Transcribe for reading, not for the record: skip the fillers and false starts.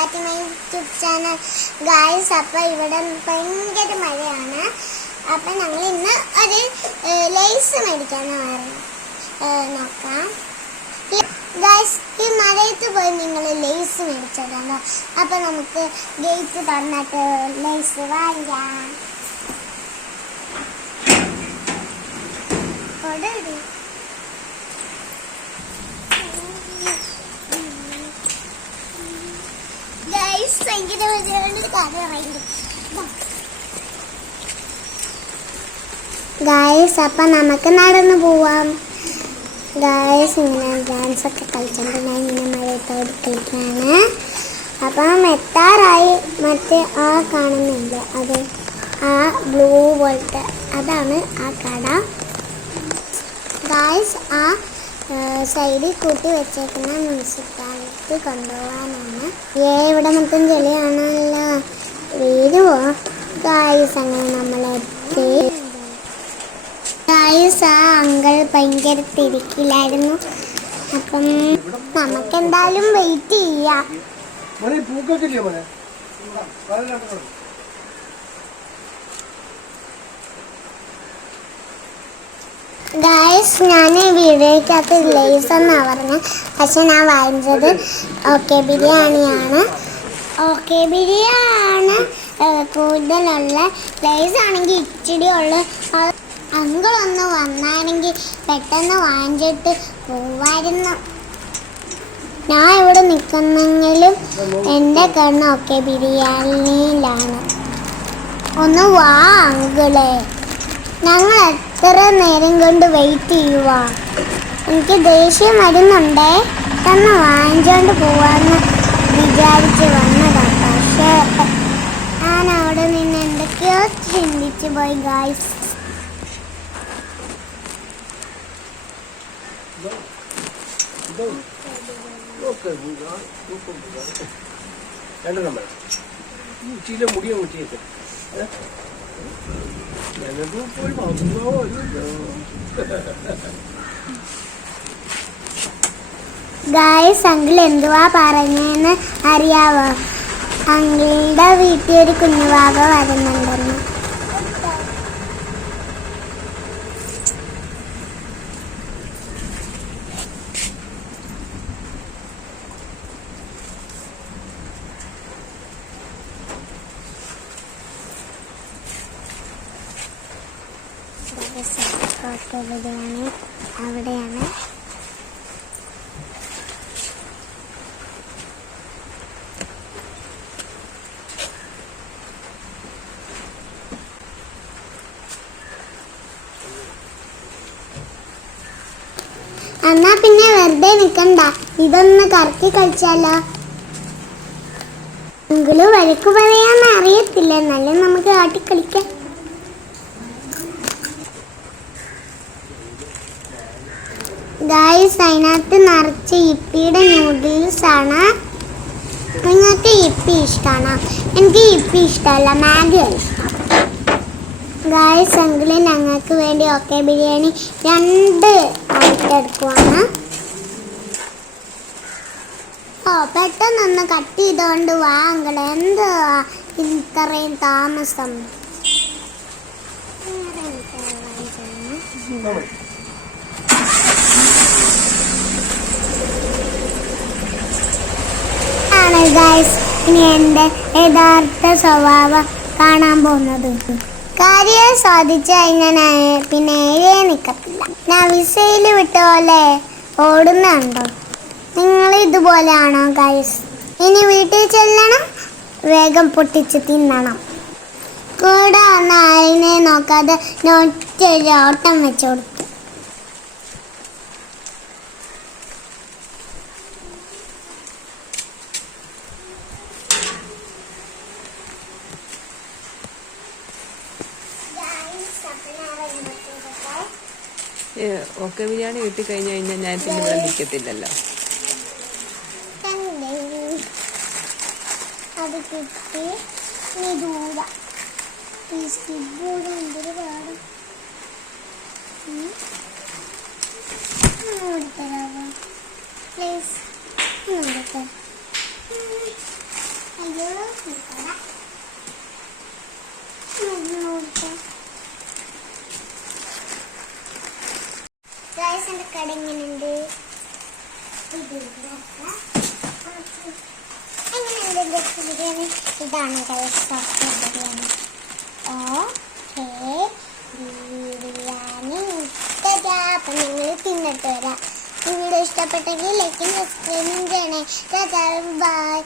Back to my YouTube channel guys. അപ്പോൾ ഇവിടെ ഭയങ്കര മഴയാണ്. അപ്പം ഞങ്ങൾ ഇന്ന് ഒരു ലേസ് മേടിക്കാനാണ് നോക്കാം ഗായ്സ്. ഈ മഴയത്ത് പോയി നിങ്ങൾ ലേസ് മേടിച്ചതാണോ? അപ്പം നമുക്ക് ഗേറ്റ് തുറന്നിട്ട് ലേസ് വാങ്ങിക്കാം. ഗായ്സ് അപ്പം നമുക്ക് നടന്നു പോവാം. ഗായ്സ് ഇങ്ങനെ ഡാൻസ് ഒക്കെ കളിച്ചിട്ടുണ്ട്. ഞാൻ ഇങ്ങനെ മഴയത്തോട് കളിക്കാണ്. അപ്പം എത്താറായി. മറ്റേ ആ കാണുന്നില്ല, അത് ആ ബ്ലൂ പോലത്തെ അതാണ് ആ കട ഗായ്സ്. ആ സൈഡിൽ കൂട്ടി വെച്ചേക്കുന്ന മുനിസിപ്പാലിറ്റി കൊണ്ടുപോകാനാണ്. ഇവിടെ മൊത്തം ചെളിയാണല്ലോ. വരുമോ ഗായ്സ്? അങ്ങനെ നമ്മളെത്തി ഗായ്സ്. ആ അങ്കിൾ ഭയങ്കര തിരക്കിലായിരുന്നു. അപ്പം നമുക്കെന്തായാലും വെയിറ്റ് ചെയ്യാം. ഗായ്സ് ഞാൻ വീഡിയോയ്ക്കകത്ത് ലേസ് എന്നാണ് പറഞ്ഞത്, പക്ഷെ ഞാൻ വാങ്ങിച്ചത് ഓക്കെ ബിരിയാണിയാണ്. ഓക്കെ ബിരിയാണി കൂടുതലുള്ള ലേസ് ആണെങ്കിൽ ഇച്ചിരി ഉള്ളു. അങ്കിളൊന്ന് വന്നാണെങ്കിൽ പെട്ടെന്ന് വാങ്ങിച്ചിട്ട് പോവായിരുന്നു. ഞാൻ ഇവിടെ നിൽക്കുന്നെങ്കിലും എൻ്റെ കണ്ണ് ഓക്കെ ബിരിയാണിയിലാണ്. ഒന്ന് വാ അങ്കിളെ, ഞങ്ങൾ എത്ര നേരം കൊണ്ട് വെയിറ്റ് ചെയ്യുക. എനിക്ക് ദേഷ്യം വരുന്നുണ്ടേ. തന്നെ വാങ്ങിച്ചുകൊണ്ട് പോവാന്ന് വിചാരിച്ച് വന്നതാണ്. പക്ഷേ ഞാൻ അവിടെ നിന്ന് എന്തൊക്കെയോ ചിന്തിച്ചു പോയി ഗായ്സ്. ഗായ്സ് അങ്കിൾ എന്തുവാ പറഞ്ഞെന്ന് അറിയാവോ? അങ്കിളുടെ വീട്ടിൽ ഒരു കുഞ്ഞുവാവ വരുന്നുണ്ടെന്ന്. ബിരിയാണി അവിടെയാണ്. എന്നാ പിന്നെ വെറുതെ നിൽക്കണ്ട, ഇതൊന്ന് കറക്കി കളിച്ചാലോ? അങ്കിള് വഴക്ക് പറയാന്ന് അറിയത്തില്ല, എന്നാലും നമുക്ക് കാട്ടി കളിക്കാം. ഗായ്സ് അതിനകത്ത് നിറച്ച് ഇപ്പിയുടെ നൂഡിൽസ് ആണ്. നിങ്ങൾക്ക് ഇപ്പി ഇഷ്ടമാണോ? എനിക്ക് ഇപ്പി ഇഷ്ടമല്ല, മാഗി ഇഷ്ടം. ഗായ്സ് അങ്കിള് ഞങ്ങൾക്ക് വേണ്ടി ഓക്കെ ബിരിയാണി 2 ആയിട്ട് എടുക്കുവാണ്. പെട്ടെന്നൊന്ന് കട്ട് ചെയ്തുകൊണ്ട് വാ അങ്കിള്. എന്താ ഇത്രയും താമസം? ഗായ്സ് ഇനി എൻ്റെ യഥാർത്ഥ സ്വഭാവം കാണാൻ പോകുന്നത്. കാര്യം സാധിച്ചു കഴിഞ്ഞാൽ പിന്നെ നിൽക്കത്തില്ല. ഞാൻ വിസയിൽ വിട്ട പോലെ ഓടുന്നുണ്ടോ? നിങ്ങൾ ഇതുപോലെയാണോ ഗായ്സ്? ഇനി വീട്ടിൽ ചെല്ലണം, വേഗം പൊട്ടിച്ച് തിന്നണം. കൂടെ വന്ന ആളിനെ നോക്കാതെ ഒറ്റൊരു ഓട്ടം വെച്ച് കൊടുത്തു. ഓക്കെ ബിരിയാണി കിട്ടിക്കഴിഞ്ഞു കഴിഞ്ഞാൽ ഞാൻ പിന്നെ ഇവിടെ നിൽക്കത്തില്ലല്ലോ. അത് കിട്ടി എന്തൊരു പാടും. പ്ലീസ് എൻ്റെ കട എങ്ങനെയുണ്ട്? എങ്ങനെയുണ്ട് ഗസ്റ്റ് ബിരിയാണി? ഇതാണ് guys soft biryani. Okay biryani. അപ്പം ഞങ്ങൾ തിന്നിട്ട് വരാം. വീഡിയോ ഇഷ്ടപ്പെട്ടെങ്കിൽ ലൈക്കും സബ്സ്ക്രൈബും ചെയ്യണേ. ബൈ.